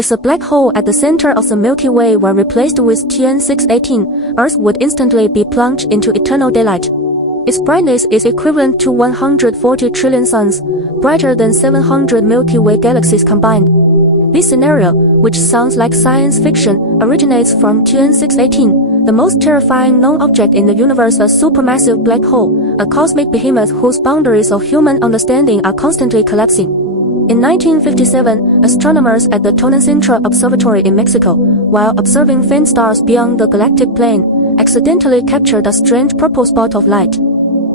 If a black hole at the center of the Milky Way were replaced with TON618, Earth would instantly be plunged into eternal daylight. Its brightness is equivalent to 140 trillion suns, brighter than 700 Milky Way galaxies combined. This scenario, which sounds like science fiction, originates from TON618, the most terrifying known object in the universe, a supermassive black hole, a cosmic behemoth whose boundaries of human understanding are constantly collapsing. In 1957, astronomers at the TON618 Observatory in Mexico, while observing faint stars beyond the galactic plane, accidentally captured a strange purple spot of light.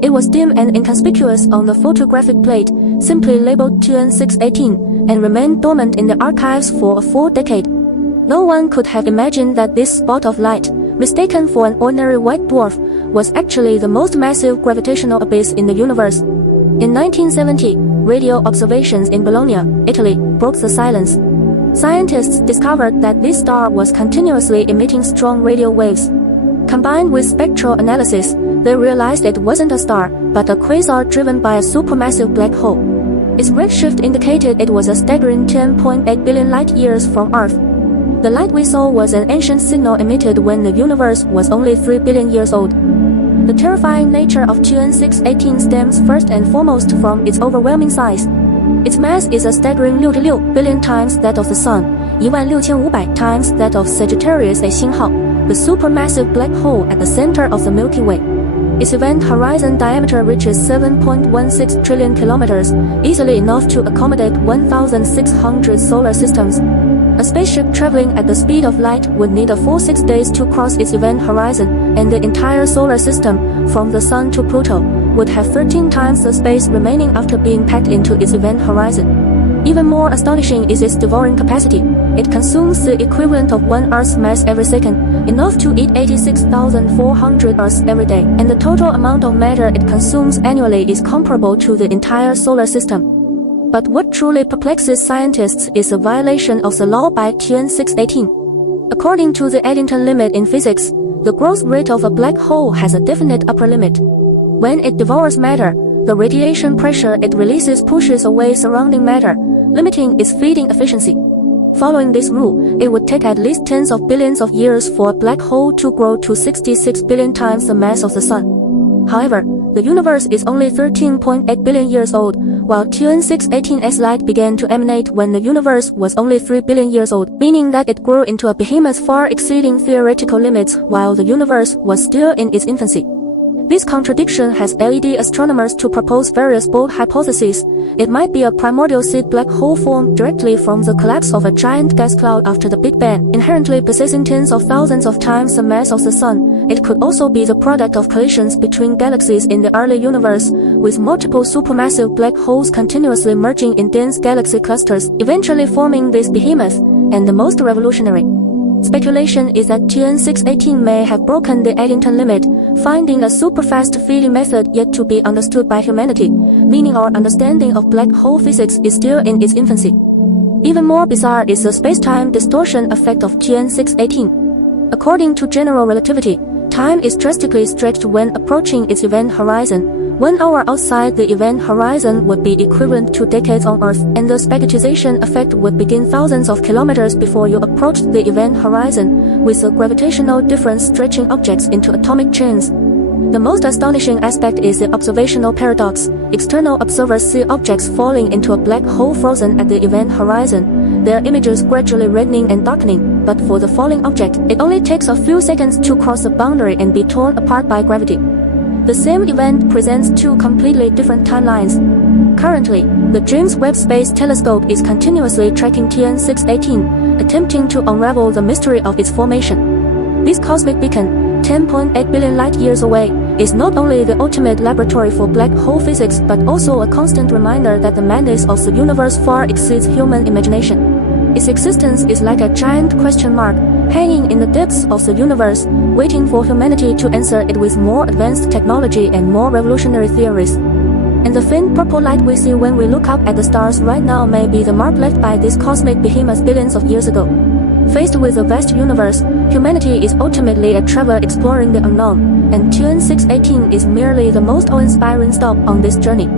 It was dim and inconspicuous on the photographic plate, simply labeled TON618, and remained dormant in the archives for a full decade. No one could have imagined that this spot of light, mistaken for an ordinary white dwarf, was actually the most massive gravitational abyss in the universe. In 1970, radio observations in Bologna, Italy, broke the silence. Scientists discovered that this star was continuously emitting strong radio waves. Combined with spectral analysis, they realized it wasn't a star, but a quasar driven by a supermassive black hole. Its redshift indicated it was a staggering 10.8 billion light-years from Earth. The light we saw was an ancient signal emitted when the universe was only 3 billion years old. The terrifying nature of TON618 stems first and foremost from its overwhelming size. Its mass is a staggering 66 billion times that of the Sun, 16500 times that of Sagittarius A 星号, the supermassive black hole at the center of the Milky Way. Its event horizon diameter reaches 7.16 trillion kilometers, easily enough to accommodate 1,600 solar systems. A spaceship traveling at the speed of light would need a full 6 days to cross its event horizon, and the entire solar system, from the Sun to Pluto, would have 13 times the space remaining after being packed into its event horizon. Even more astonishing is its devouring capacity. It consumes the equivalent of 1 Earth's mass every second, enough to eat 86,400 Earths every day, and the total amount of matter it consumes annually is comparable to the entire solar system. But what truly perplexes scientists is the violation of the law by TON618. According to the Eddington limit in physics, the growth rate of a black hole has a definite upper limit. When it devours matter, the radiation pressure it releases pushes away surrounding matter, limiting its feeding efficiency. Following this rule, it would take at least tens of billions of years for a black hole to grow to 66 billion times the mass of the Sun. However, the universe is only 13.8 billion years old, while TON618's light began to emanate when the universe was only 3 billion years old, meaning that it grew into a behemoth far exceeding theoretical limits while the universe was still in its infancy. This contradiction has led astronomers to propose various bold hypotheses. It might be a primordial seed black hole formed directly from the collapse of a giant gas cloud after the Big Bang, inherently possessing tens of thousands of times the mass of the Sun. It could also be the product of collisions between galaxies in the early universe, with multiple supermassive black holes continuously merging in dense galaxy clusters, eventually forming this behemoth, and the most revolutionary speculation is that TON618 may have broken the Eddington limit, finding a super-fast feeding method yet to be understood by humanity, meaning our understanding of black hole physics is still in its infancy. Even more bizarre is the space-time distortion effect of TON618. According to general relativity, time is drastically stretched when approaching its event horizon. 1 hour outside the event horizon would be equivalent to decades on Earth, and the spaghettization effect would begin thousands of kilometers before you approached the event horizon, with the gravitational difference stretching objects into atomic chains. The most astonishing aspect is the observational paradox. External observers see objects falling into a black hole frozen at the event horizon, their images gradually reddening and darkening, but for the falling object, it only takes a few seconds to cross the boundary and be torn apart by gravity. The same event presents two completely different timelines. Currently, the James Webb Space Telescope is continuously tracking TON618, attempting to unravel the mystery of its formation. This cosmic beacon, 10.8 billion light-years away, is not only the ultimate laboratory for black hole physics but also a constant reminder that the madness of the universe far exceeds human imagination. Its existence is like a giant question mark, hanging in the depths of the universe, waiting for humanity to answer it with more advanced technology and more revolutionary theories. And the faint purple light we see when we look up at the stars right now may be the mark left by this cosmic behemoth billions of years ago. Faced with a vast universe, humanity is ultimately a traveler exploring the unknown, and TON618 is merely the most awe-inspiring stop on this journey.